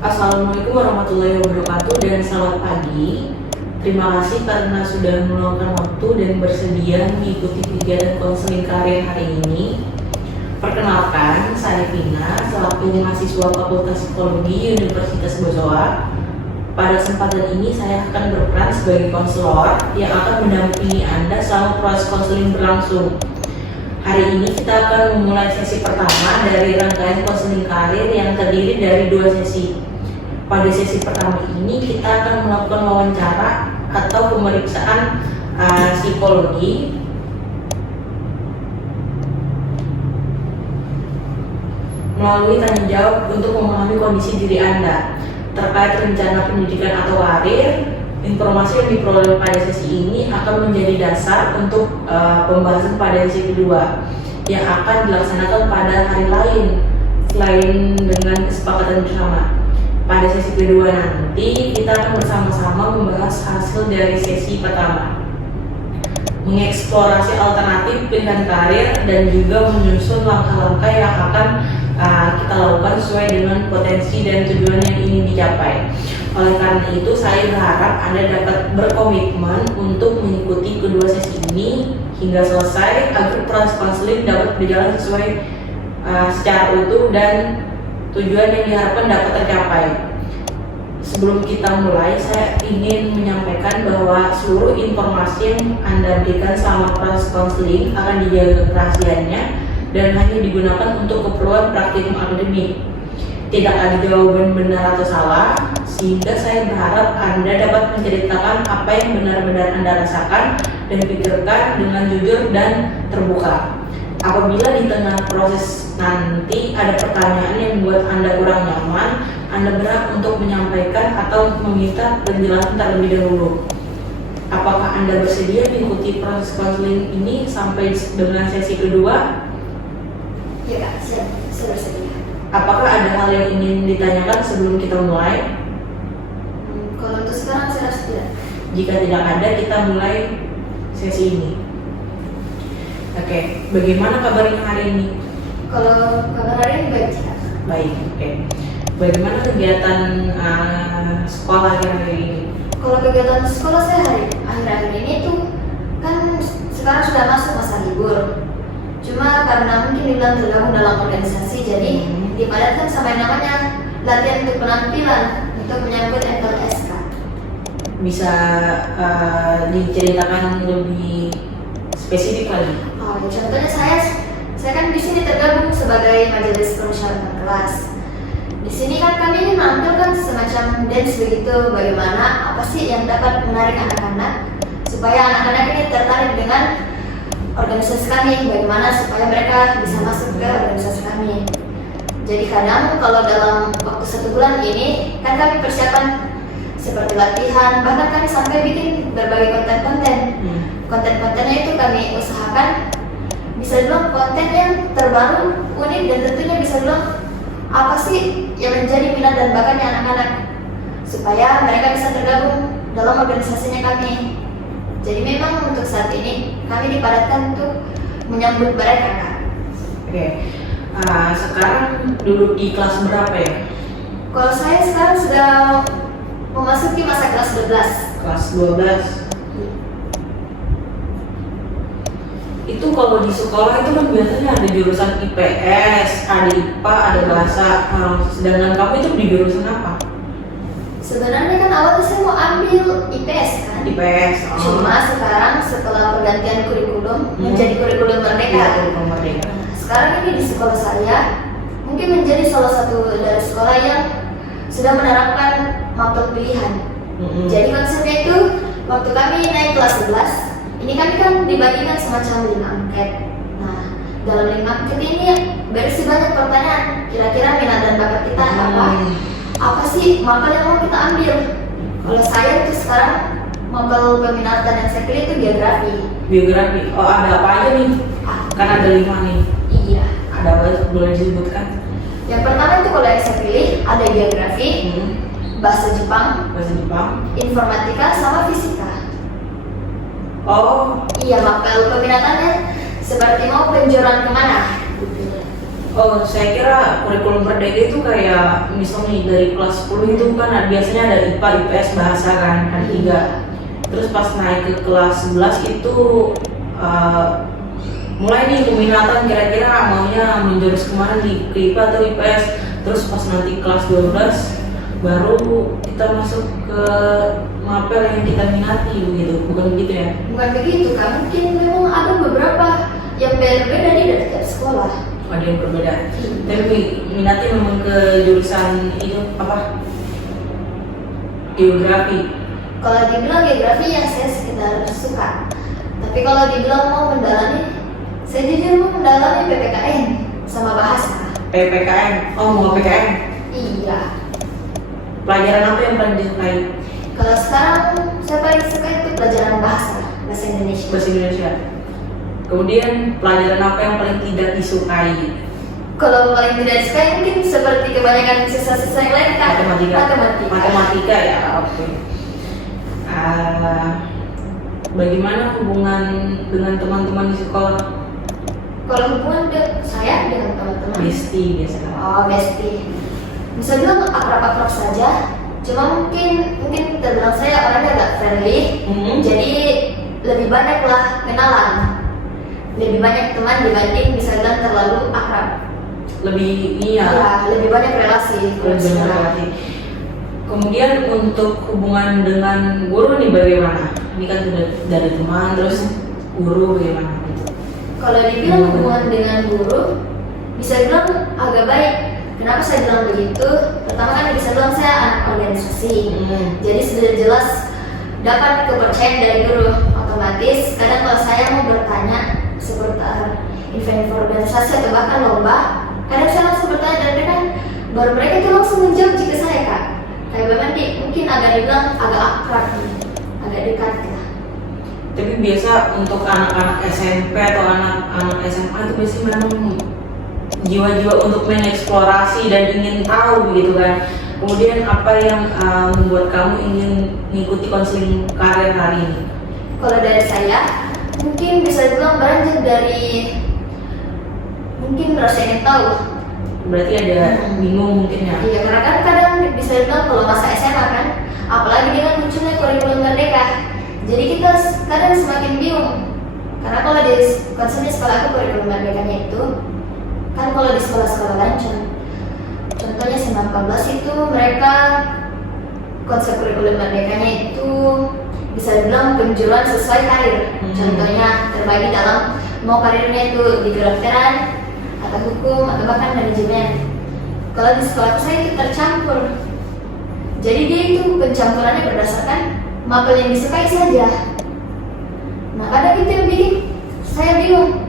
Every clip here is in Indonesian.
Assalamualaikum warahmatullahi wabarakatuh dan selamat pagi. Terima kasih karena sudah meluangkan waktu dan bersedia mengikuti kegiatan konseling karir hari ini. Perkenalkan, saya Vina, selaku mahasiswa Fakultas Psikologi Universitas Bosowa. Pada kesempatan ini saya akan berperan sebagai konselor yang akan mendampingi Anda selama proses konseling berlangsung. Hari ini kita akan memulai sesi pertama dari rangkaian konseling karir yang terdiri dari 2 sesi. Pada sesi pertama ini kita akan melakukan wawancara atau pemeriksaan psikologi melalui tanya jawab untuk memahami kondisi diri Anda terkait rencana pendidikan atau karir. Informasi yang diperoleh pada sesi ini akan menjadi dasar untuk pembahasan pada sesi kedua yang akan dilaksanakan pada hari lain selain dengan kesepakatan bersama. Pada sesi kedua nanti kita akan bersama-sama membahas hasil dari sesi pertama, mengeksplorasi alternatif pilihan karir dan juga menyusun langkah-langkah yang akan kita lakukan sesuai dengan potensi dan tujuan yang ingin dicapai. Oleh karena itu, saya berharap Anda dapat berkomitmen untuk mengikuti kedua sesi ini hingga selesai agar proses konseling dapat berjalan sesuai secara utuh dan tujuan yang diharapkan dapat tercapai. Sebelum kita mulai, saya ingin menyampaikan bahwa seluruh informasi yang Anda berikan selama proses konseling akan dijaga kerahasiaannya dan hanya digunakan untuk keperluan praktikum akademik. Tidak ada jawaban benar atau salah, sehingga saya berharap Anda dapat menceritakan apa yang benar-benar Anda rasakan dan pikirkan dengan jujur dan terbuka. Apabila di tengah proses nanti ada pertanyaan yang membuat Anda kurang nyaman, Anda berhak untuk menyampaikan atau meminta penjelasan terlebih dahulu. Apakah Anda bersedia mengikuti proses konseling ini sampai dengan sesi kedua? Ya Kak, saya bersedia. Apakah ada hal yang ingin ditanyakan sebelum kita mulai? Kalau untuk sekarang saya rasa tidak. Jika tidak ada, kita mulai sesi ini. Oke, bagaimana kabarnya hari ini? Kalau kabar hari ini baik Kak. Baik, oke. Bagaimana kegiatan sekolah hari ini? Kalau kegiatan sekolah saya akhir-akhir ini tuh kan sekarang sudah masuk masa libur. Cuma karena mungkin dibilang tergabung dalam organisasi, jadi dipadatkan sama yang namanya latihan untuk penampilan untuk menyambut LSK. Bisa diceritakan lebih spesifik lagi? Oh, ya, contohnya saya kan di sini tergabung sebagai majelis permusyawaratan kelas. Di sini kan kami ini menampilkan semacam dance begitu, bagaimana apa sih yang dapat menarik anak-anak supaya anak-anak ini tertarik dengan organisasi kami, bagaimana supaya mereka bisa masuk ke organisasi kami. Jadi kadang kalau dalam waktu 1 bulan ini kan kami persiapan seperti latihan, bahkan kami sampai bikin berbagai konten-konten. Konten-kontennya itu kami usahakan bisa dibilang konten yang terbaru, unik, dan tentunya bisa dibilang apa sih yang menjadi minat dan bakatnya anak-anak supaya mereka bisa tergabung dalam organisasinya kami. Jadi memang untuk saat ini kami dipadatkan untuk menyambut mereka Kak. Oke. Sekarang duduk di kelas berapa ya? Kalau saya sekarang sudah memasuki masa kelas 12. Kelas 12. Itu kalau di sekolah itu kan biasanya ada jurusan IPS, ada IPA, ada bahasa. Sedangkan kamu itu di jurusan apa? Sebenarnya kan awalnya saya mau ambil IPS kan. IPS. Cuma sekarang setelah pergantian kurikulum menjadi kurikulum merdeka. Iya, kurikulum merdeka. Sekarang ini di sekolah saya mungkin menjadi salah satu dari sekolah yang sudah menerapkan mapel pilihan. Jadi konsepnya itu waktu kami naik kelas 11, ini kami kan dibagikan semacam 5 angket. Nah, dalam 5 angket ini berisi banyak pertanyaan. Kira-kira minat dan bakat kita apa? Apa sih mapel yang mau kita ambil? Kalau saya itu sekarang mapel peminatan yang saya pilih itu geografi. Biografi. Oh, ada apa aja nih? Kan ada 5 nih. Iya. Ada apa aja? Boleh disebutkan? Yang pertama itu kalau yang saya pilih ada geografi, bahasa Jepang, informatika, sama fisika. Oh. Iya, mapel peminatannya seperti mau penjuran kemana? Oh, saya kira kurikulum Merdeka itu kayak misalnya dari kelas 10 itu kan biasanya ada IPA, IPS, bahasa kan, ada 3. Terus pas naik ke kelas 11 itu mulai nih peminatan kira-kira maunya menjurus kemana nih, ke IPA atau IPS. Terus pas nanti kelas 12 baru kita masuk ke mapel yang kita minati begitu, bukan begitu ya? Bukan begitu kan, mungkin memang ada beberapa yang berbeda nih dari tiap sekolah. Ada yang berbeda. Tapi minatnya memang ke jurusan itu apa? Geografi. Kalau dibilang geografi yang saya sekitar suka. Tapi kalau dibilang mau mendalami, saya jujur mau mendalami PPKN sama bahasa. PPKN. Oh, mau PPKN. Iya. Pelajaran apa yang paling disukai? Kalau sekarang saya paling suka itu pelajaran bahasa Indonesia. Bahasa Indonesia. Kemudian pelajaran apa yang paling tidak disukai? Kalau paling tidak disukai mungkin seperti kebanyakan siswa-siswa yang lain kan. Matematika ya, oke. Bagaimana hubungan dengan teman-teman di sekolah? Kalau hubungan saya dengan teman-teman. Bestie biasanya. Oh, bestie. Bisa bilang akrab-akrab saja. Cuma mungkin terbilang saya orangnya agak friendly. Jadi lebih banyak lah kenalan. Lebih banyak teman dibanding bisa bilang terlalu akrab. Lebih lebih banyak relasi. Kemudian untuk hubungan dengan guru nih bagaimana? Ini kan sudah dari teman, terus guru bagaimana? Kalau dibilang hubungan dengan guru, bisa bilang agak baik. Kenapa saya bilang begitu? Pertama kan bisa bilang saya anak organisasi. Jadi sudah jelas dapat kepercayaan dari guru. Otomatis kadang kalau saya mau bertanya seputar event organisasi atau bahkan lomba, kadang saya langsung bertanya dan mereka baru mereka itu langsung menjawab jika saya kak. Kayak memang mungkin agak dibilang agak akrab, agak dekat lah. Tapi biasa untuk anak-anak SMP atau anak-anak SMA itu biasanya memang jiwa-jiwa untuk mengeksplorasi dan ingin tahu gitu kan. Kemudian apa yang membuat kamu ingin mengikuti konseling karir hari ini? Kalau dari saya, mungkin bisa dibilang beranjak dari mungkin rasa ingin tahu. Berarti ada bingung mungkin ya? Iya, karena kan kadang bisa dibilang kalau masa SMA kan, apalagi dengan munculnya kurikulum Merdeka, jadi kita kadang semakin bingung. Karena kalau di konselnya sekolah aku kurikulum Merdekanya itu kan kalau di sekolah-sekolah lain contohnya SMA 14 itu mereka konsep kurikulum Merdekanya itu bisa dibilang penjuruan sesuai karir. Contohnya terbagi dalam mau karirnya itu di kedokteran atau hukum atau bahkan manajemen. Kalau di sekolah saya itu tercampur. Jadi dia itu pencampurannya berdasarkan mapel yang disukai saja. Nah kadang itu yang bikin saya bingung.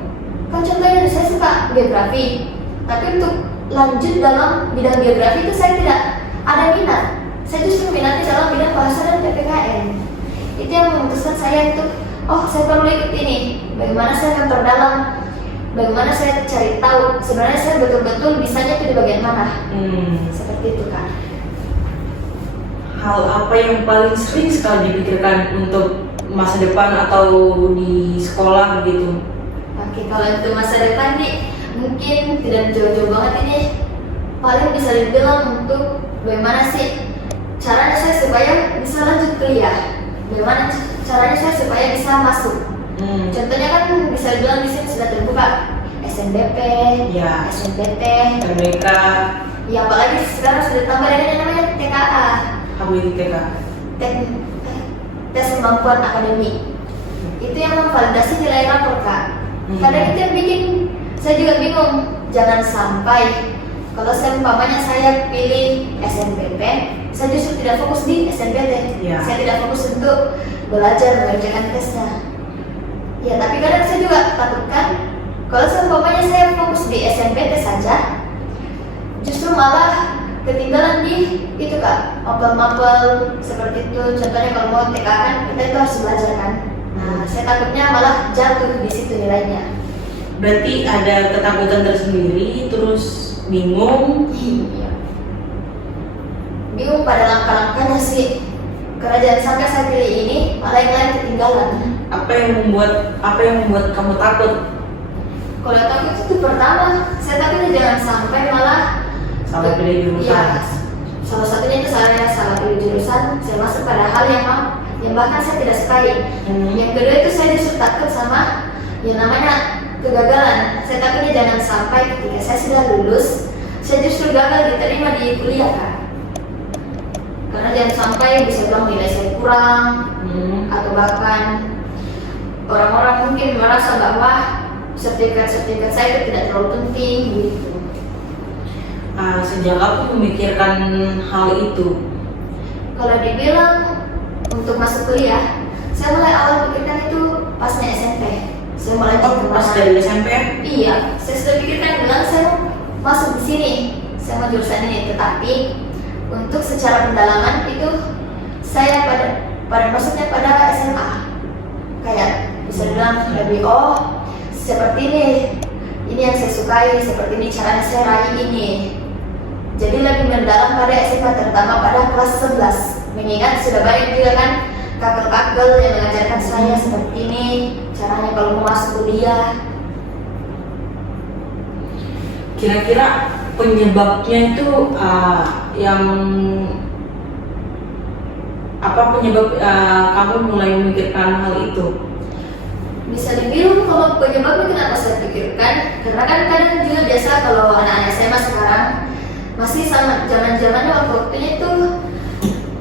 Kan contohnya saya suka geografi, tapi untuk lanjut dalam bidang geografi itu saya tidak ada minat. Saya justru minatnya dalam bidang bahasa dan PPKN. Itu yang memutuskan saya untuk, saya perlu ikut ini. Bagaimana saya akan terdalam, bagaimana saya cari tahu sebenarnya saya betul-betul bisanya itu di bagian mana. Seperti itu kan. Hal apa yang paling sering sekali dipikirkan untuk masa depan atau di sekolah gitu? Oke, kalau untuk masa depan nih mungkin tidak jauh-jauh banget ini. Paling bisa dibilang untuk bagaimana sih caranya saya supaya bisa lanjut kuliah. Bagaimana caranya saya supaya bisa masuk. Contohnya kan bisa dibilang di sini sudah terbuka SNBP, SNBT, TBK. Ya apalagi sekarang sudah tambah dengan yang namanya TKA. Apa itu TK? Tes kemampuan akademik. Itu yang memvalidasi nilai rapor kak. Kadang itu yang bikin saya juga bingung. Jangan sampai kalau saya umpamanya saya pilih SNBP, saya justru tidak fokus di SNBT. Saya tidak fokus untuk belajar mengerjakan tesnya. Ya tapi kadang saya juga takutkan kalau saya umpamanya saya fokus di SNBT saja, justru malah ketinggalan di itu kak, mapel-mapel seperti itu. Contohnya kalau mau TK kan kita itu harus belajar kan. Nah saya takutnya malah jatuh di situ nilainya. Berarti ada ketakutan tersendiri, terus bingung. Iya. Bingung pada langkah-langkahnya sih. Karena jangan sampai saya pilih ini malah yang lain ketinggalan. Apa yang membuat kamu takut? Kalau takut itu pertama, saya takutnya jangan sampai malah Sampai pilih jurusan. Iya, salah satunya itu saya salah pilih jurusan, saya masuk pada hal yang bahkan saya tidak sukai. Yang kedua itu saya justru takut sama yang namanya kegagalan. Saya takutnya jangan sampai ketika saya sudah lulus, saya justru gagal diterima di kuliah kan. Karena jangan sampai bisa bilang nilai saya kurang, atau bahkan orang-orang mungkin merasa bahwa sertifikat saya itu tidak terlalu penting gitu. Sejak aku memikirkan hal itu? Kalau dibilang untuk masuk kuliah, saya mulai awal pikirkan itu pasnya SMP. Saya mulai Pas dari SMP? Iya, saya sudah pikirkan bilang saya mau masuk di sini, saya mau jurusan ini. Tetapi untuk secara pendalaman itu saya pada masuknya pada SMA. Kayak bisa bilang lebih seperti ini yang saya sukai, seperti ini caranya saya raih ini. Jadi lebih mendalam pada SMA, terutama pada kelas 11. Mengingat sudah banyak juga kan kakak-kakak yang mengajarkan saya seperti ini caranya kalau mau masuk kuliah. Kira-kira penyebabnya itu yang apa penyebab kamu mulai memikirkan hal itu? Bisa dibilang kalau penyebabnya kenapa saya pikirkan, karena kan kadang juga biasa kalau anak-anak SMA sekarang masih sama zaman-zamannya waktu-waktunya itu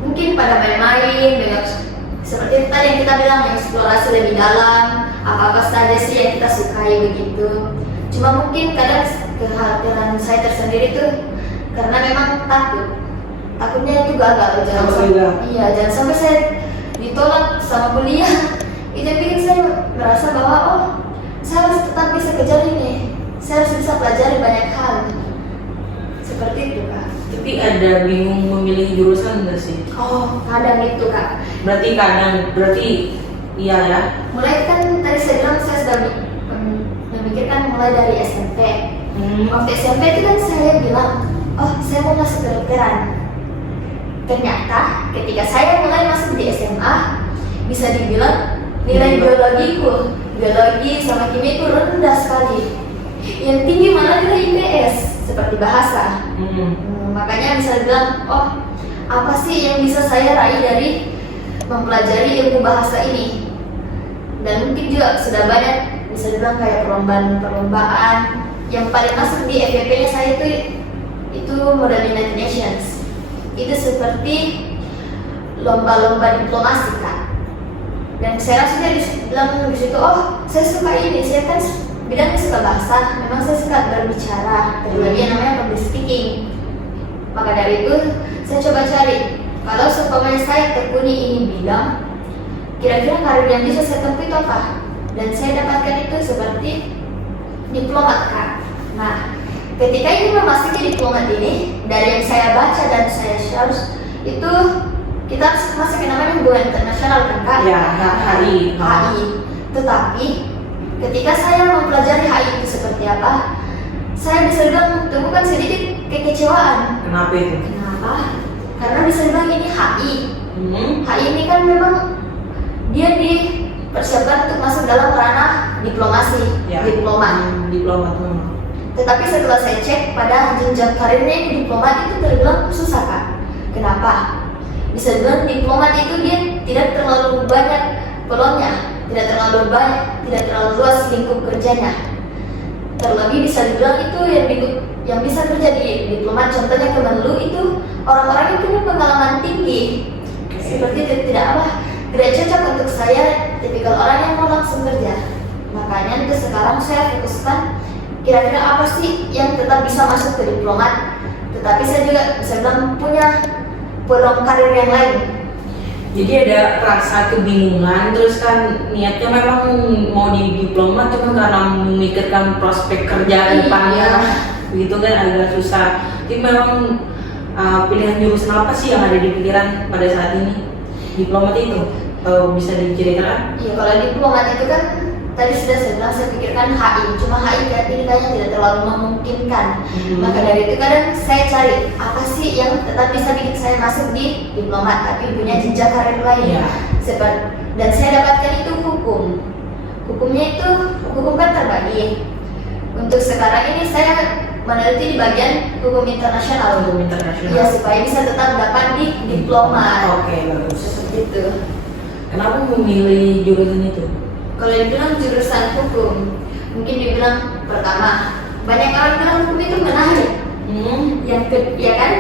mungkin pada main-main dengan seperti tadi yang kita bilang eksplorasi lebih dalam, apa-apa saja sih yang kita sukai begitu. Cuma mungkin kadang kekhawatiran saya tersendiri tuh karena memang takutnya itu gagal, jangan sampai saya ditolak sama kuliah. Itu bikin saya merasa bahwa saya harus tetap bisa kejar ini, saya harus bisa pelajari banyak hal. Seperti itu Kak. Tapi ada bingung memilih jurusan nggak sih? Kadang itu Kak. Berarti iya ya? Mulai kan tadi saya bilang saya sudah memikirkan mulai dari SMP. Waktu SMP itu kan saya bilang, saya mau masuk kedokteran. Ternyata ketika saya mulai masuk di SMA, bisa dibilang nilai biologi sama kimia itu rendah sekali. Yang tinggi malah nilai IPS seperti bahasa. Makanya bisa bilang, apa sih yang bisa saya raih dari mempelajari ilmu bahasa ini? Dan mungkin juga sudah banyak bisa dibilang kayak perlombaan yang paling masuk di FYP-nya saya itu Model United Nations. Itu seperti lomba-lomba diplomasi Kak. Dan saya rasa dia bilang di situ, saya suka ini, saya kan bidangnya suka bahasa, memang saya suka berbicara, terlebih yang namanya public speaking. Maka dari itu saya coba cari, kalau seumpamanya saya tekuni ini bidang, kira-kira karir yang bisa saya tempuh itu apa? Dan saya dapatkan itu seperti diplomat Kak. Nah, ketika ini memasuki diplomat ini, dari yang saya baca dan saya search itu kita masuk ke namanya hubungan internasional kan Kak? Ya, HI. Tetapi ketika saya mempelajari HI itu seperti apa, saya bisa bilang temukan sedikit kekecewaan. Kenapa itu? Karena bisa bilang ini HI. HI ini kan memang dia dipersiapkan untuk masuk dalam ranah diplomasi, diplomat. Tetapi setelah saya cek pada jenjang karirnya ini diplomat itu terbilang susah Kak. Kenapa? Bisa dibilang diplomat itu dia tidak terlalu banyak peluangnya, tidak terlalu luas lingkup kerjanya. Terlebih bisa dibilang itu yang bisa kerja di diplomat, contohnya Kemenlu itu orang-orang yang punya pengalaman tinggi. Seperti itu tidak cocok untuk saya, tipikal orang yang mau langsung kerja. Makanya itu sekarang saya fokuskan kira-kira apa sih yang tetap bisa masuk ke diplomat, tetapi saya juga bisa bilang punya peluang karir yang lain. Jadi ada rasa kebingungan, terus kan niatnya memang mau di diplomat cuma karena memikirkan prospek kerja depannya, begitu kan agak susah. Jadi memang pilihan jurusan apa sih yang ada di pikiran pada saat ini? Diplomat itu, atau bisa diceritakan? Iya, kalau diplomat itu kan tadi sudah saya bilang saya pikirkan HI, cuma HI kayaknya tidak terlalu memungkinkan. Maka dari itu kadang saya cari apa sih yang tetap bisa bikin saya masuk di diplomat tapi punya jenjang karir lain. Dan saya dapatkan itu hukum. Hukum kan terbagi. Untuk sekarang ini saya meneliti di bagian hukum internasional. Hukum internasional. Ya, supaya bisa tetap dapat di diploma. Oke, bagus. Seperti itu. Kenapa memilih jurusan itu? Kalau dibilang jurusan hukum, mungkin dibilang pertama, banyak orang bilang hukum itu menarik. Ya kan?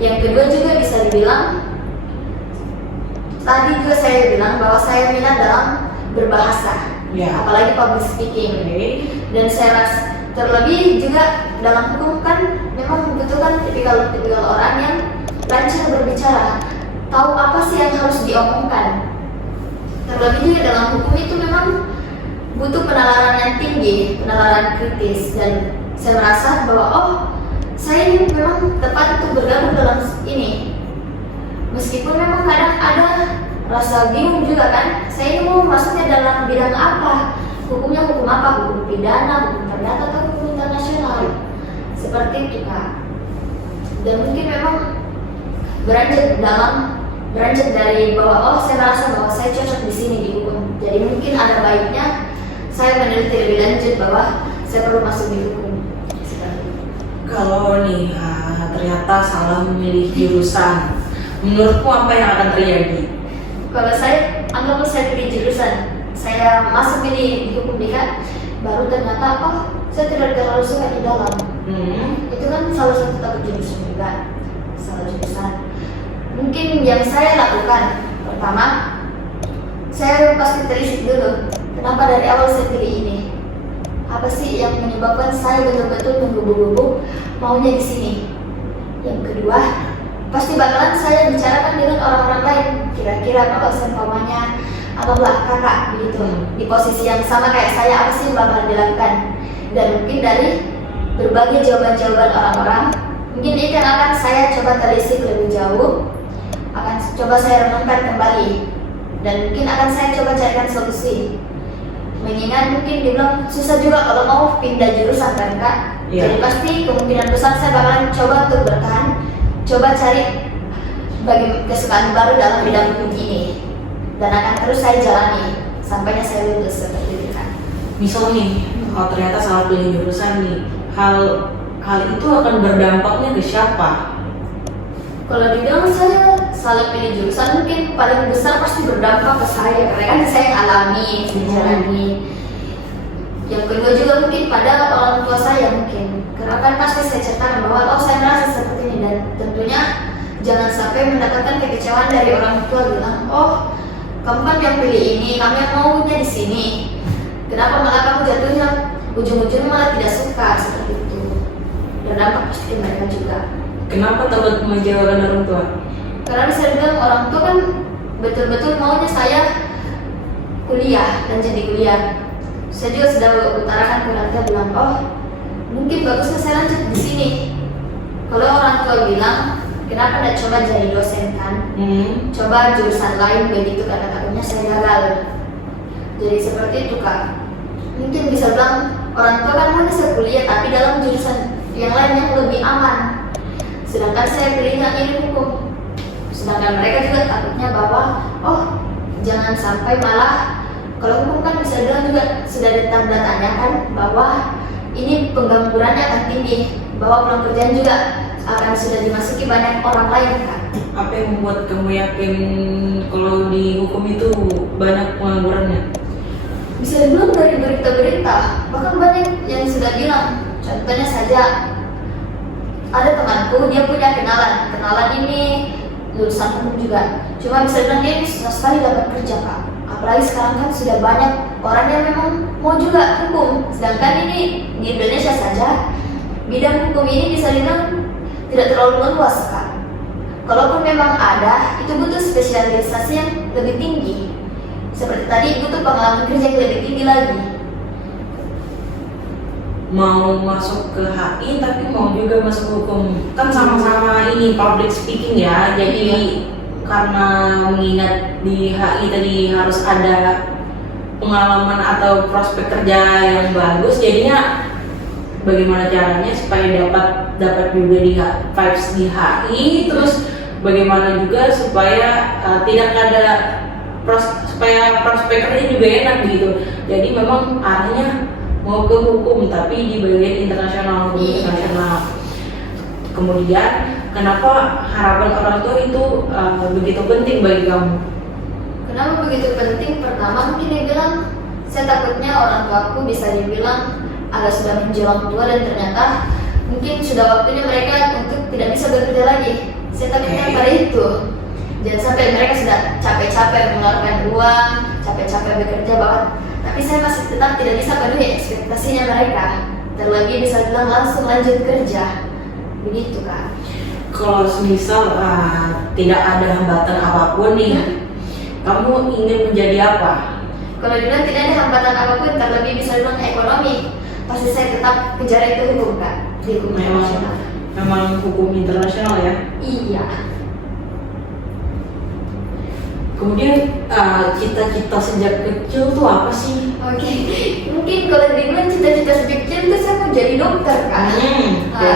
Yang kedua juga bisa dibilang, tadi juga saya bilang bahwa saya minat dalam berbahasa, apalagi public speaking. Dan saya rasa terlebih juga dalam hukum kan memang membutuhkan tipikal orang yang lancar berbicara, tahu apa sih yang harus diomongkan. Terlebih juga dalam hukum itu memang butuh penalaran yang tinggi, penalaran kritis, dan saya merasa bahwa saya ini memang tepat untuk bergabung dalam ini. Meskipun memang kadang ada rasa bingung juga kan, saya ini mau masuknya dalam bidang apa, hukumnya hukum apa, hukum pidana, hukum perdata, atau hukum internasional, seperti itu Kak. Dan mungkin memang beranjak dari bahwa saya merasa bahwa saya cocok di sini di hukum, jadi mungkin ada baiknya saya meneliti lebih lanjut bahwa saya perlu masuk di hukum. Kalau nih ternyata salah memilih jurusan, menurutmu apa yang akan terjadi? Kalau saya, anggaplah saya pilih jurusan, saya masuk di hukum DIHA, baru ternyata saya tidak terlalu suka di dalam. Itu kan salah satu takut jurusan juga, salah jurusan. Mungkin yang saya lakukan pertama, saya pasti telisik dulu kenapa dari awal saya pilih ini. Apa sih yang menyebabkan saya betul-betul menggebu-gebu maunya di sini? Yang kedua, pasti bakalan saya bicarakan dengan orang-orang lain. Kira-kira kalau seumpamanya ataulah kakak begitu di posisi yang sama kayak saya, apa sih yang bakalan dilakukan? Dan mungkin dari berbagai jawaban-jawaban orang-orang, mungkin itu yang akan saya coba telisik lebih jauh, akan coba saya renungkan kembali, dan mungkin akan saya coba carikan solusi. Mengingat mungkin dibilang susah juga kalau mau pindah jurusan kan Kak. Jadi pasti kemungkinan besar saya bakalan coba untuk bertahan, coba cari bagi kesukaan baru dalam bidang hukum ini, dan akan terus saya jalani sampainya saya lulus seperti itu kan. Misal nih, kalau ternyata salah pilih jurusan nih, hal itu akan berdampaknya ke siapa? Kalau dibilang saya salah pilih jurusan, mungkin paling besar pasti berdampak ke saya, karena kan saya yang alami, menjalani. Yang kedua juga mungkin pada orang tua saya mungkin, karena kan pasti saya ceritakan bahwa saya merasa seperti ini, dan tentunya jangan sampai mendapatkan kekecewaan dari orang tua bilang, kamu kan yang pilih ini, kamu yang maunya di sini, kenapa malah kamu jatuhnya ujung-ujungnya malah tidak suka, seperti itu. Berdampak pasti mereka juga. Kenapa takut mengecewakan orang tua? Karena bisa dibilang orang tua kan betul-betul maunya saya kuliah dan jadi kuliah. Saya juga sudah utarakan ke orang tua bilang, mungkin bagusnya saya lanjut di sini. Kalau orang tua bilang, kenapa tidak coba jadi dosen kan? Coba jurusan lain begitu, karena takutnya saya gagal. Jadi seperti itu Kak. Mungkin bisa bilang orang tua kan maunya saya kuliah, tapi dalam jurusan yang lain yang lebih aman. Sedangkan saya pilihnya ini hukum. Sedangkan mereka juga takutnya bahwa jangan sampai malah, kalau hukum kan bisa bilang juga sudah ditanda tanyakan bahwa ini penganggurannya akan tinggi, bahwa peluang kerjaan juga akan sudah dimasuki banyak orang lain kan. Apa yang membuat kamu yakin kalau di hukum itu banyak penganggurannya? Bisa dibilang dari berita-berita, bahkan banyak yang sudah bilang. Contohnya saja, ada temanku, dia punya kenalan ini lulusan hukum juga, cuma bisa bilang dia susah sekali dapat kerja Kak. Apalagi sekarang kan sudah banyak orang yang memang mau juga hukum, sedangkan ini di Indonesia saja bidang hukum ini bisa dibilang tidak terlalu luas Kak. Kalaupun memang ada, itu butuh spesialisasi yang lebih tinggi, seperti tadi butuh pengalaman kerja yang lebih tinggi lagi. Mau masuk ke HI tapi mau juga masuk hukum, kan sama-sama ini public speaking ya. Jadi karena mengingat di HI tadi harus ada pengalaman atau prospek kerja yang bagus, jadinya bagaimana caranya supaya dapat juga di vibes di HI, terus bagaimana juga supaya tidak ada supaya prospek kerja juga enak gitu. Jadi memang arahnya mau ke hukum tapi di bagian internasional, hukum Iya. internasional. Kemudian kenapa harapan orang tua itu begitu penting bagi kamu? Kenapa begitu penting? Pertama mungkin dia bilang, saya takutnya orang tuaku bisa dibilang agak sudah menjelang tua dan ternyata mungkin sudah waktunya mereka untuk tidak bisa bekerja lagi. Saya takutnya Oke. pada itu. Jangan sampai mereka sudah capek-capek mengeluarkan uang, capek-capek bekerja bahkan, tapi saya masih tetap tidak bisa penuhi ekspektasinya mereka. Terlebih bisa bilang langsung lanjut kerja. Begitu Kak. Kalau semisal tidak ada hambatan apapun nih, kamu ingin menjadi apa? Kalau dibilang tidak ada hambatan apapun, terlebih bisa dibilang ekonomi, pasti saya tetap kejar itu hukum Kak. Di hukum internasional. Memang hukum internasional ya. Iya. Kemudian cita-cita sejak kecil tuh apa sih? Oke, mungkin kalau dibilang cita-cita sejak kecil itu saya mau jadi dokter Kak. Oke.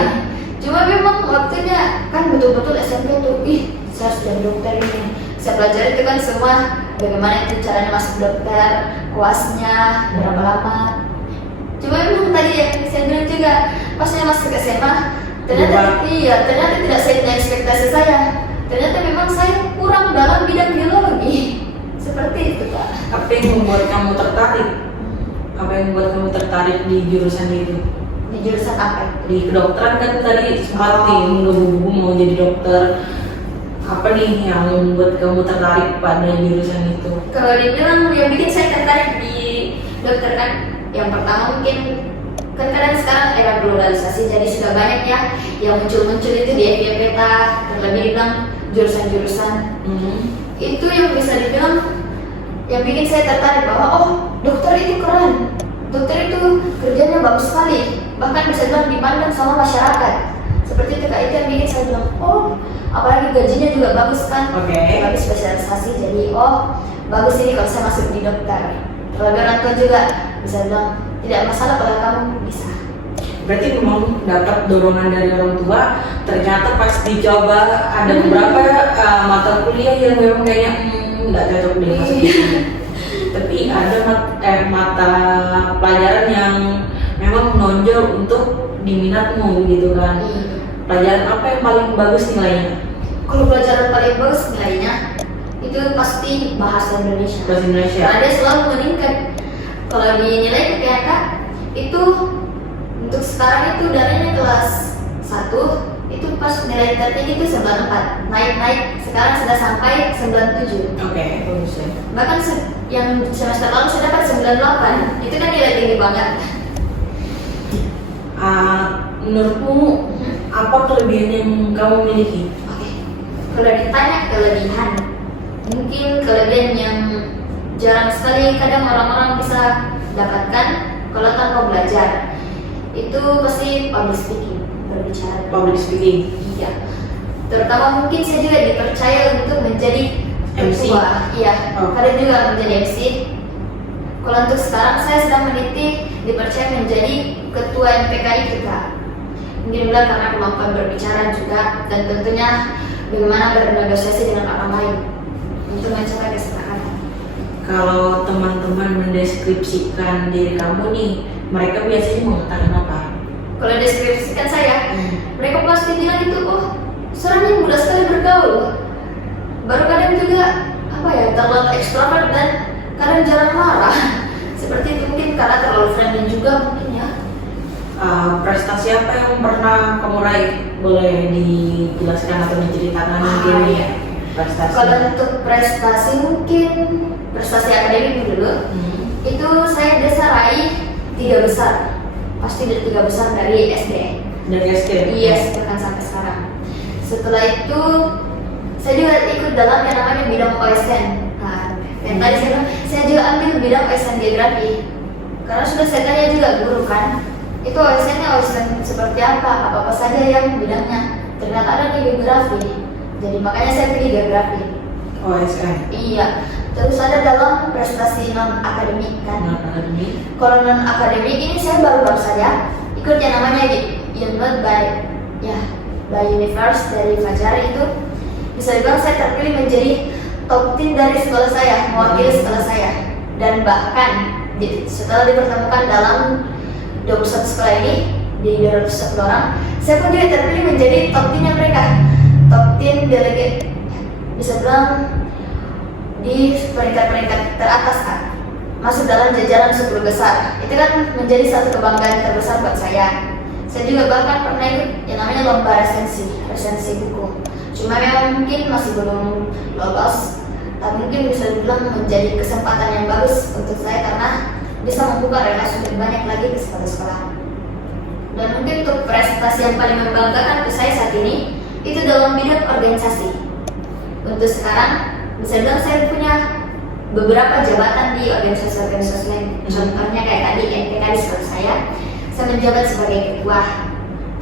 Cuma memang waktunya kan betul-betul SMP tuh, saya harus jadi dokter ini. Saya pelajari itu kan semua bagaimana itu caranya masuk dokter, kuasnya, berapa lama. Cuma memang tadi yang saya bilang juga, pas saya masuk SMA, ternyata tidak sesuai ekspektasi saya. Ternyata memang saya kurang dalam bidang biologi. Seperti itu Kak. Apa yang membuat kamu tertarik? Apa yang membuat kamu tertarik di jurusan itu? Di jurusan apa? Di kedokteran kan tadi sempat nih menggebu-gebu mau jadi dokter. Apa nih yang membuat kamu tertarik pada jurusan itu? Kalau dibilang yang bikin saya tertarik di dokter kan, yang pertama mungkin kan kadang sekarang era globalisasi jadi sudah banyak ya yang muncul-muncul itu di FYP terlebih dibilang jurusan-jurusan itu yang bisa dibilang yang bikin saya tertarik bahwa oh dokter itu keren, dokter itu kerjanya bagus sekali, bahkan bisa bilang dipandang sama masyarakat seperti itu Kak. Itu yang bikin saya bilang oh apalagi gajinya juga bagus kan, bagus spesialisasi, jadi oh bagus ini kalau saya masuk di dokter. Terlebih orang tua juga bisa bilang tidak masalah kalau kamu bisa. Berarti memang dapat dorongan dari orang tua. Ternyata pas dicoba ada beberapa mata kuliah yang memang kayaknya nggak cocok deh masuk di sini. Tapi ada mata pelajaran yang memang menonjol untuk diminatmu gitu kan. Pelajaran apa yang paling bagus nilainya? Kalau pelajaran paling bagus nilainya itu pasti bahasa Indonesia. Bahasa Indonesia. Karena dia selalu meningkat. Kalau dinilai KPK itu untuk sekarang itu darinya kelas 1 itu pas nilai tertinggi itu 94, naik sekarang sudah sampai 97. Oke, bagus ya. Bahkan yang semester lalu saya dapat 98, itu kan nilai tinggi banget. Menurutmu apa kelebihan yang kamu miliki? Oke, kalau ditanya kelebihan, mungkin kelebihan yang jarang sekali kadang orang-orang bisa dapatkan kalau tanpa belajar, itu pasti public speaking, berbicara. Public speaking. Iya. Terutama mungkin saya juga dipercaya untuk menjadi MC. ketua. Iya. Oh. Kadang juga menjadi MC. Kalau untuk sekarang saya sedang meniti dipercaya menjadi ketua MPKI kita. Mungkin bilang karena kemampuan berbicara juga dan tentunya bagaimana bernegosiasi dengan orang lain untuk mencapai kesepakatan. Kalau teman-teman mendeskripsikan diri kamu nih, mereka biasanya mengatakan apa? Kalau deskripsikan saya, mereka pasti bilang itu, oh, seorang yang mudah sekali bergaul. Baru kadang juga apa ya, terlalu ekstrovert dan kadang jarang marah. Seperti itu mungkin karena terlalu friendly juga mungkin ya. Prestasi apa yang pernah kamu raih? Boleh dijelaskan atau diceritakan mungkin Iya. prestasi? Kalau untuk prestasi mungkin prestasi akademik dulu, itu saya bisa raih 3 besar. Pasti dari 3 besar dari SD. Dari SD? Yes, bahkan sampai sekarang. Setelah itu saya juga ikut dalam yang namanya bidang OSN. Nah, yang tadi saya juga ambil bidang OSN geografi. Karena sudah saya tanya juga guru kan, itu OSN-nya OSN seperti apa saja yang bidangnya. Ternyata ada di geografi. Jadi makanya saya pilih geografi. OSN? Iya. Terus ada dalam prestasi non akademik kan. Non-akademik? Kalau non akademik ini saya baru saja ikut yang namanya Unlot by Universe dari Fajar. Itu bisa dibilang saya terpilih menjadi top tim dari sekolah saya, mewakili sekolah saya. Dan bahkan setelah dipertemukan dalam 21 sekolah ini di 210 orang, saya pun juga terpilih menjadi top 10 mereka, top 10 delegate, bisa bilang di peringkat-peringkat teratas kan, masuk dalam jajaran 10 besar. Itu kan menjadi satu kebanggaan terbesar buat saya. Saya juga bahkan pernah ikut yang namanya lomba resensi buku. Cuma memang mungkin masih belum lolos, tapi mungkin bisa dibilang menjadi kesempatan yang bagus untuk saya karena bisa membuka relasi lebih banyak lagi ke sekolah-sekolah. Dan mungkin untuk prestasi yang paling membanggakan untuk saya saat ini itu dalam bidang organisasi. Untuk sekarang bisa dibilang saya punya beberapa jabatan di organisasi-organisasi lain. Contohnya kayak tadi NPK di sekolah saya menjabat sebagai ketua.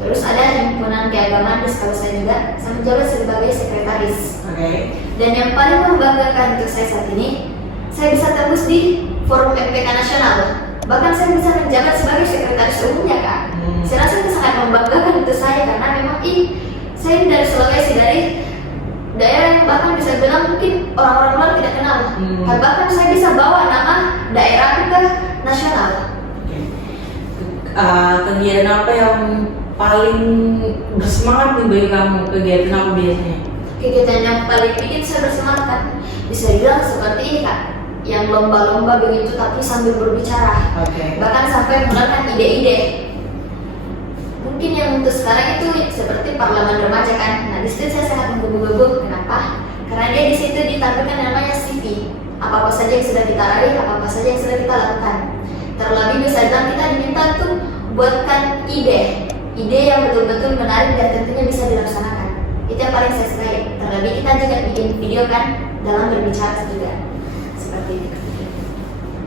Terus ada himpunan keagamaan di sekolah saya juga, saya menjabat sebagai sekretaris. Dan yang paling membanggakan untuk saya saat ini, saya bisa tembus di forum MPK nasional. Bahkan saya bisa menjabat sebagai sekretaris umumnya kak. Saya rasa itu sangat membanggakan untuk saya karena memang saya ini dari Sulawesi, dari daerah yang bahkan bisa bilang mungkin orang-orang luar tidak kenal. Bahkan saya bisa bawa nama daerah ke nasional. Kegiatan apa yang paling bersemangat nih bagi kamu? Kegiatan apa biasanya? Kegiatan yang paling bikin saya bersemangat kan bisa dibilang seperti ini kak, yang lomba-lomba begitu tapi sambil berbicara. Bahkan sampai mengeluarkan ide-ide. Mungkin yang untuk sekarang itu seperti parlamen remaja kan. Nah di situ saya sangat menggebu-gebu. Kenapa? Karena dia di situ ditampilkan yang namanya CV. Apa-apa saja yang sudah kita raih, apa-apa saja yang sudah kita lakukan. Terlebih bisa bilang kita diminta untuk buatkan ide yang betul-betul menarik dan tentunya bisa dilaksanakan. Itu yang paling saya sukai. Terlebih kita juga bikin video kan dalam berbicara juga. Seperti itu.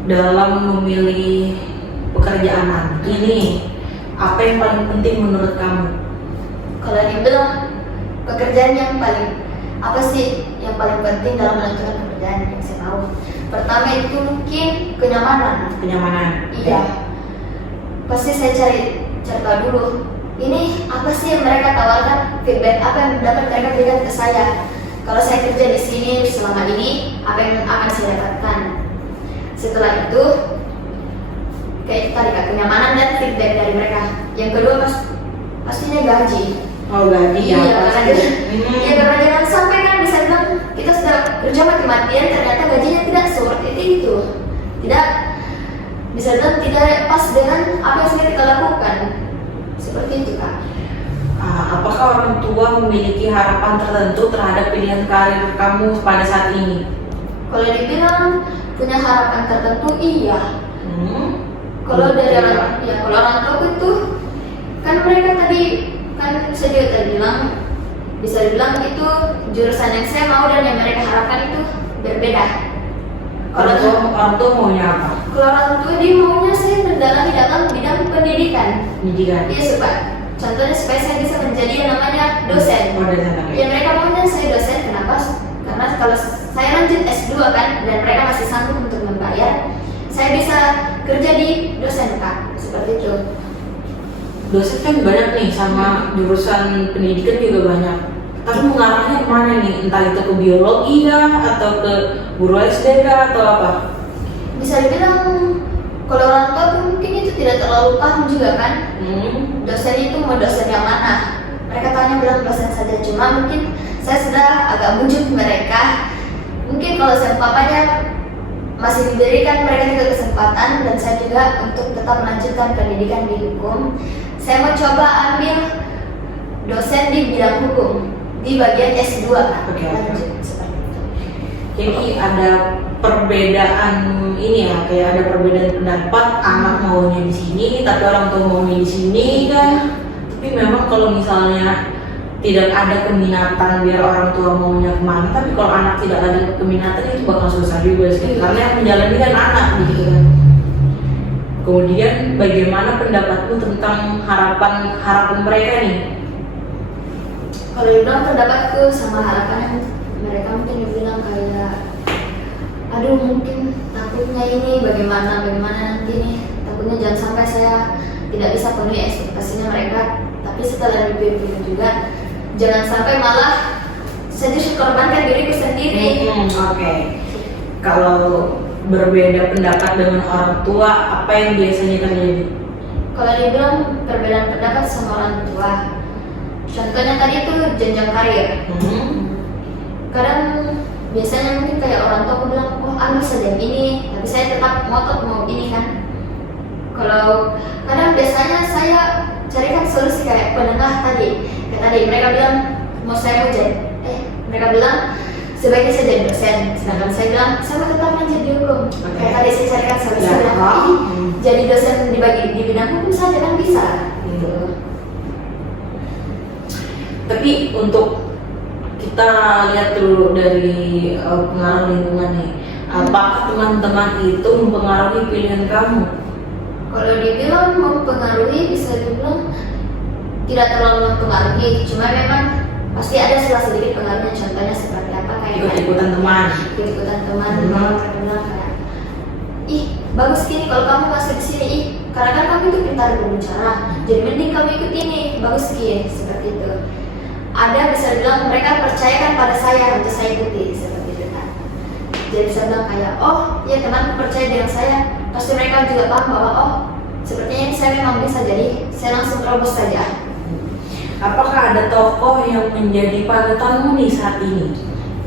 Dalam memilih pekerjaan nanti nih, apa yang paling penting menurut kamu? Kalau dibilang pekerjaan yang paling apa sih yang paling penting dalam menentukan pekerjaan yang saya mau? Pertama itu mungkin kenyamanan. Iya. Pasti saya cari tahu dulu. Ini apa sih yang mereka tawarkan? Feedback apa yang dapat mereka berikan ke saya? Kalau saya kerja di sini selama ini, apa yang akan saya dapatkan? Setelah itu, kayak tadi kak, kenyamanan dan feedback dari mereka. Yang kedua pastinya gaji. Gaji ya. Iya, karena jangan sampai kan bisa bilang kita sudah kerja mati-matian ternyata gajinya tidak seperti itu. Tidak bisa bilang tidak pas dengan apa yang sudah kita lakukan. Seperti itu kak. Apakah orang tua memiliki harapan tertentu terhadap pilihan karir kamu pada saat ini? Kalau dibilang punya harapan tertentu, iya. Kalau dari orang tua itu kan mereka tadi kan saya juga tadi bilang bisa dibilang itu jurusan yang saya mau dan yang mereka harapkan itu berbeda. Orang tua maunya apa? Kalau orang tua dia maunya saya mendalami dalam bidang pendidikan. Iya contohnya supaya saya bisa menjadi yang namanya dosen. Ya mereka maunya saya dosen. Kenapa? Karena kalau saya lanjut S2 kan dan mereka masih sanggup untuk membayar, saya bisa kerja di dosen kak. Seperti itu. Dosen kan banyak nih, sama jurusan pendidikan juga banyak. Tapi mengarahnya kemana nih? Entah itu ke biologi kah, atau ke guru SD kah, atau apa? Bisa dibilang kalau orang tua mungkin itu tidak terlalu paham juga kan. Dosen itu mau dosen yang mana? Mereka tanya bilang dosen saja. Cuma mungkin saya sudah agak bujuk mereka. Mungkin kalau papanya masih diberikan mereka juga kesempatan dan saya juga untuk tetap melanjutkan pendidikan di hukum. Saya mau coba ambil dosen di bidang hukum di bagian S2 kan. Lanjut seperti itu. Jadi ada perbedaan ini ya, kayak ada perbedaan pendapat, anak maunya di sini tapi orang tua maunya di sini kan. Tapi memang kalau misalnya tidak ada keminatan biar orang tua maunya kemana, tapi kalau anak tidak ada keminatan itu bakal susah juga sih, karena yang menjalani kan anak gitu kan. Kemudian bagaimana pendapatmu tentang harapan mereka nih? Kalau dibilang pendapatku sama harapannya mereka mungkin dibilang kayak aduh mungkin takutnya ini bagaimana nanti nih, takutnya jangan sampai saya tidak bisa penuhi ekspektasinya mereka. Tapi setelah dipikir juga jangan sampai malah saya justru korbankan diriku sendiri. Kalau berbeda pendapat dengan orang tua, apa yang biasanya terjadi? kalau dibilang perbedaan pendapat sama orang tua, contohnya tadi itu jenjang karir. Kadang biasanya mungkin kayak orang tua aku bilang, oh ambil saja yang ini, tapi saya tetap ngotot mau ini kan. Kalau kadang biasanya saya carikan solusi kayak penengah tadi. Kayak tadi mereka bilang mau saya mau jadi, mereka bilang sebaiknya saya jadi dosen. Sedangkan saya bilang saya mau tetap menjadi hukum. Kayak tadi saya carikan solusi. Jadi dosen di bidang hukum saja kan bisa. Gitu. Tapi untuk kita lihat dulu dari pengaruh lingkungan nih, apakah teman-teman itu mempengaruhi pilihan kamu? Kalau dibilang mempengaruhi, bisa dibilang tidak terlalu mempengaruhi, cuma memang pasti ada sedikit pengaruhnya. Contohnya seperti apa, kayak Ikut-ikutan teman. Ikut-ikutan teman, mereka bilang kayak, ih bagus gini kalau kamu masuk di sini, ih karena kan kamu itu pintar berbicara, jadi mending kamu ikut ini, bagus gini, seperti itu. Ada bisa dibilang mereka percayakan pada saya untuk saya ikuti, seperti itu kan. Jadi saya bilang kayak, oh ya temanku percaya dengan saya, pasti mereka juga paham bahwa oh sepertinya ini saya memang bisa, jadi saya langsung terobos saja. Apakah ada tokoh yang menjadi panutanmu nih saat ini?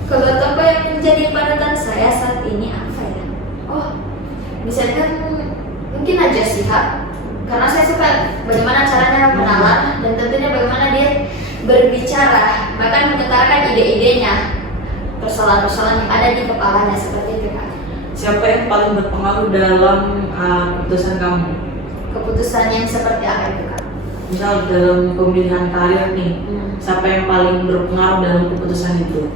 Kalau tokoh yang menjadi panutan saya saat ini apa ya? Oh, misalkan mungkin aja Shihab, karena saya suka bagaimana caranya menalar dan tentunya bagaimana dia berbicara, bahkan mengutarakan ide-idenya, persoalan-persoalan yang ada di kepalanya, seperti itu kan. Siapa yang paling berpengaruh dalam keputusan kamu? Keputusan yang seperti apa itu kan? Misal dalam pemilihan karir nih, siapa yang paling berpengaruh dalam keputusan itu?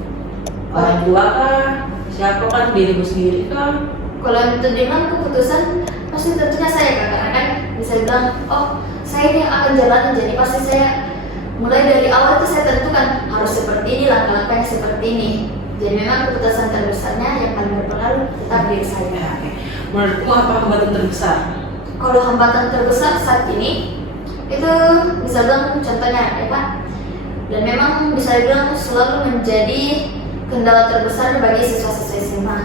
Orang tua kah? Siapa kan? Dirimu sendiri kah? Kalau untuk dengan keputusan, pasti tentunya saya kan, karena kan bisa bilang, oh saya ini yang akan jalan, jadi pasti saya mulai dari awal itu saya tentukan harus seperti ini, langkah-langkahnya seperti ini. Jadi memang keputusan terbesarnya yang paling berpengaruh tetap diri saya. Menurutmu apa hambatan terbesar? Kalau hambatan terbesar saat ini itu bisa bilang contohnya ya Pak, dan memang bisa dibilang selalu menjadi kendala terbesar bagi siswa-siswa SMA.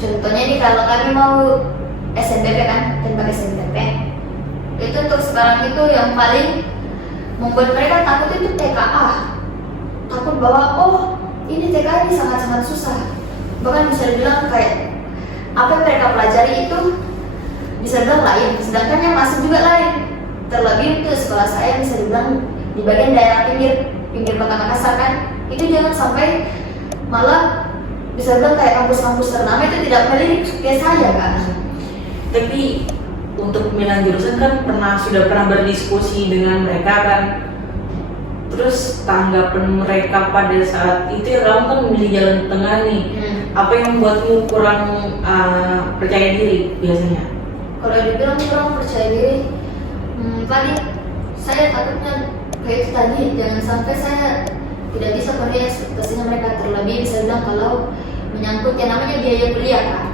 Contohnya nih kalau kami mau SNBP kan, tembak SNBP itu untuk sekarang itu yang paling membuat mereka takut itu TKA. Takut bahwa oh ini TKA ini sangat-sangat susah. Bahkan bisa dibilang kayak apa yang mereka pelajari itu bisa dibilang lain, sedangkan yang masuk juga lain. Terlebih untuk sekolah saya bisa dibilang di bagian daerah pinggir kota Makassar kan, itu jangan sampai malah bisa dibilang kayak kampus-kampus ternama itu tidak melirik kayak saya kan. Tapi untuk pemilihan jurusan kan sudah pernah berdiskusi dengan mereka kan. Terus tanggapan mereka pada saat itu ya kamu kan memilih jalan tengah nih. Apa yang membuatmu kurang percaya diri biasanya? Kalau dibilang kurang percaya diri, paling saya takutnya kayak itu tadi, jangan sampai saya tidak bisa penuhi ekspektasinya mereka. Terlebih bisa bilang kalau menyangkut yang namanya biaya kuliah kan.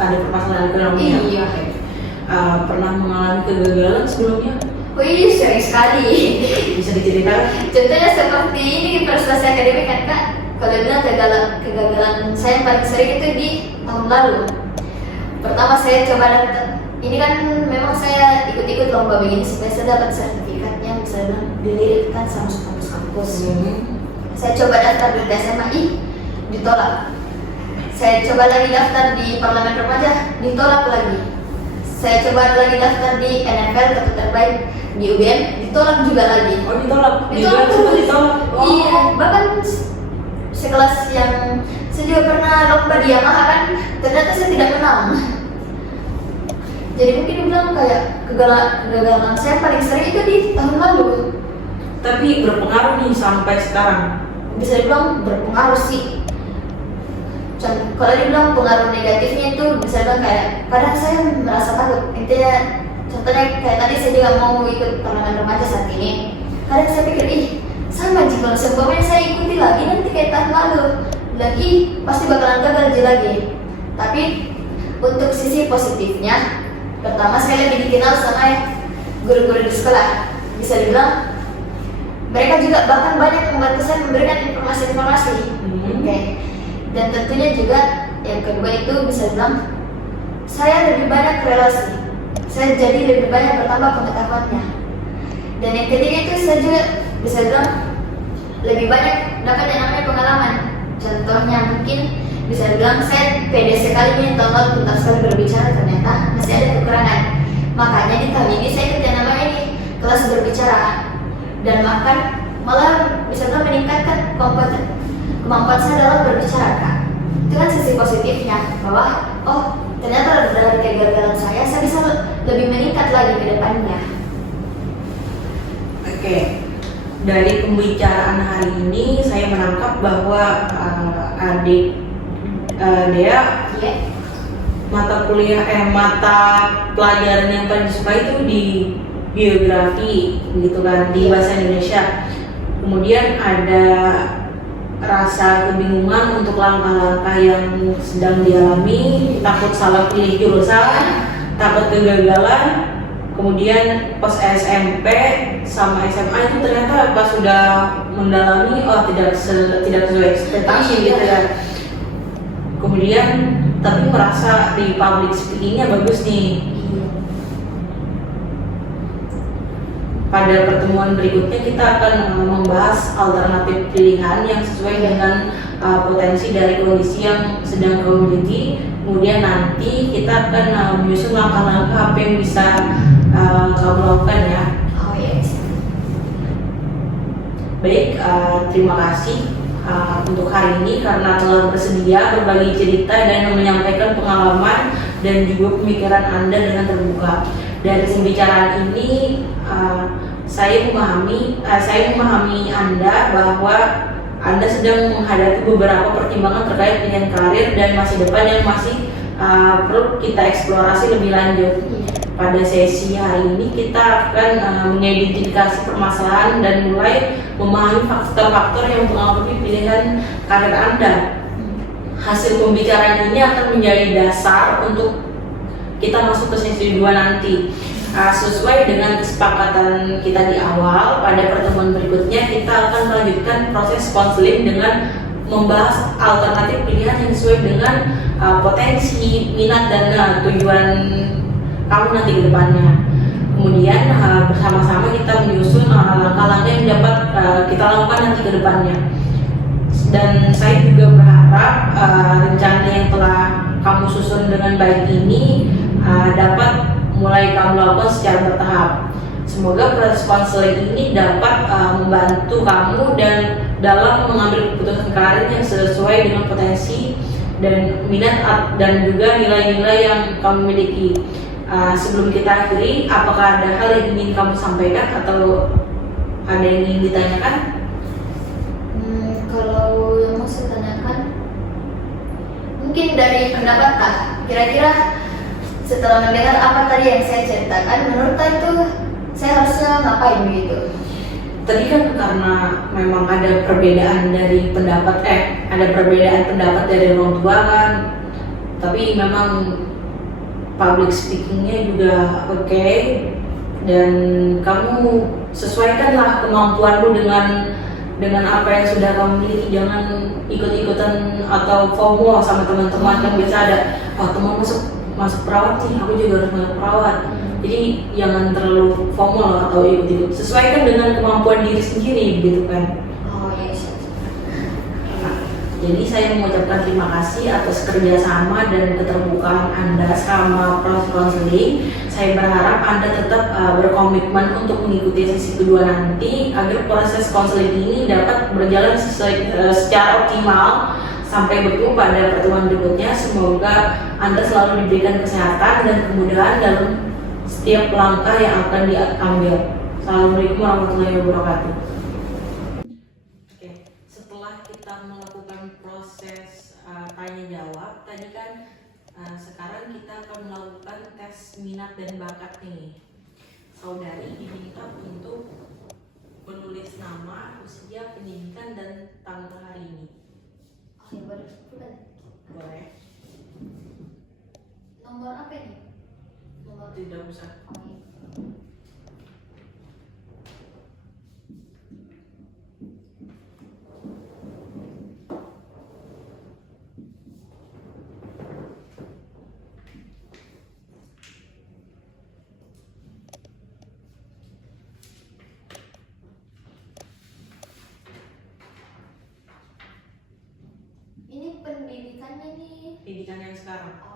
Ada permasalahan ekonominya. Iya. Pernah mengalami kegagalan sebelumnya? Oh iya, sering sekali. Bisa diceritakan? Contohnya seperti ini prestasi akademik kan Kak. Kalau bilang kegagalan saya yang paling sering itu di tahun lalu. Pertama saya coba daftar. Ini kan memang saya ikut-ikut lomba begini supaya saya dapat sertifikat yang bisa dilirikkan sama kampus-kampus. Saya coba daftar di SMA, ditolak. Saya coba lagi daftar di Parlemen Remaja, ditolak lagi. Saya coba lagi daftar di NFL Kota Terbaik di UGM, ditolak juga lagi. Oh ditolak? Ditolak terus. Ditolak? Oh. Iya, bahkan sekelas yang saya juga pernah lomba di Yamaha kan, ternyata saya tidak menang. Jadi mungkin bilang kayak kegagalan saya paling sering itu di tahun lalu. Tapi berpengaruh nih sampai sekarang? Bisa dibilang berpengaruh sih. Kalau dibilang pengaruh negatifnya itu bisa bilang kayak kadang saya merasa takut. Intinya contohnya kayak tadi saya juga mau ikut Parlemen Remaja saat ini. Kadang saya pikir sama jika kalau sebelumnya saya ikuti lagi nanti kayak tahun lalu lagi pasti bakalan gagal lagi. Tapi untuk sisi positifnya, pertama saya lebih dikenal sama guru-guru di sekolah. Bisa dibilang mereka juga bahkan banyak membantu saya memberikan informasi-informasi. Oke. Dan tentunya juga yang kedua itu bisa bilang saya lebih banyak relasi. saya jadi lebih banyak bertambah pengetahuannya. Dan yang ketiga itu saya juga bisa bilang lebih banyak dapat yang namanya pengalaman. Contohnya mungkin bisa bilang saya pede sekali nih, tahu tuntas sekali berbicara, ternyata masih ada kekurangan. Makanya di tahun ini saya ikut yang namanya ini kelas berbicara, dan bahkan malah bisa bilang meningkatkan kemampuan saya dalam berbicara, Kak. Itu kan sisi positifnya, bahwa oh ternyata dari kegagalan saya bisa lebih meningkat lagi ke depannya. Oke, dari pembicaraan hari ini saya menangkap bahwa adik Dea mata pelajaran yang paling disukai itu di biografi gitu kan, di bahasa Indonesia. Kemudian ada rasa kebingungan untuk langkah-langkah yang sedang dialami, takut salah pilih jurusan, takut kegagalan. Kemudian pas SMP sama SMA itu ternyata pas sudah mendalami tidak sesuai ekspektasi gitu ya. Kemudian tapi merasa di public speakingnya bagus nih. Pada pertemuan berikutnya kita akan membahas alternatif pilihan yang sesuai dengan potensi dari kondisi yang sedang kamu miliki. Kemudian nanti kita akan menyusun langkah-langkah apa yang bisa kamu lakukan ya. Oh yes. Baik, terima kasih untuk hari ini karena telah bersedia berbagi cerita dan menyampaikan pengalaman dan juga pemikiran Anda dengan terbuka. Dari pembicaraan ini saya memahami Anda bahwa Anda sedang menghadapi beberapa pertimbangan terkait pilihan karir dan masa depan yang masih perlu kita eksplorasi lebih lanjut. Pada sesi hari ini kita akan mengidentifikasi permasalahan dan mulai memahami faktor-faktor yang mempengaruhi pilihan karir Anda. Hasil pembicaraan ini akan menjadi dasar untuk kita masuk ke sesi 2 nanti. Sesuai dengan kesepakatan kita di awal, pada pertemuan berikutnya kita akan melanjutkan proses konseling dengan membahas alternatif pilihan yang sesuai dengan potensi, minat, dan tujuan kamu nanti ke depannya. Kemudian bersama-sama kita menyusun langkah-langkah yang dapat kita lakukan nanti ke depannya. Dan saya juga berharap rencana yang telah kamu susun dengan baik ini dapat mulai kamu lakukan secara bertahap. Semoga proses konseling ini dapat membantu kamu dan dalam mengambil keputusan karir yang sesuai dengan potensi dan minat dan juga nilai-nilai yang kamu miliki. Sebelum kita akhiri, apakah ada hal yang ingin kamu sampaikan atau ada yang ingin ditanyakan? Kalau yang mau saya tanyakan, mungkin dari pendapat Kak, kira-kira setelah mendengar apa tadi yang saya ceritakan, menurut Kak itu saya harusnya ngapain begitu? Tadi kan karena memang ada perbedaan pendapat dari orang tua kan, tapi memang public speakingnya juga oke, dan kamu sesuaikanlah kemampuanmu dengan apa yang sudah kamu miliki. Jangan ikut-ikutan atau FOMO sama teman-teman yang biasa ada, teman masuk perawat sih, aku juga harus masuk perawat. Jadi jangan terlalu FOMO atau ikut-ikut. Sesuaikan dengan kemampuan diri sendiri gitu kan. Oh yes. Jadi saya mengucapkan terima kasih atas kerjasama dan keterbukaan Anda selama proses konseling. Saya berharap Anda tetap berkomitmen untuk mengikuti sesi kedua nanti agar proses konseling ini dapat berjalan secara optimal. Sampai bertemu pada pertemuan berikutnya. Semoga Anda selalu diberikan kesehatan dan kemudahan dalam setiap langkah yang akan diambil. Assalamualaikum warahmatullahi wabarakatuh. Setelah kita melakukan proses tanya jawab tadi kan, sekarang kita akan melakukan tes minat dan bakat nih. Saudari diminta untuk menulis nama, usia, pendidikan, dan tanggal hari ini. Oke, Boleh. Nomor apa ini? Nomor Tidak usah. Oke. pendidikan yang sekarang.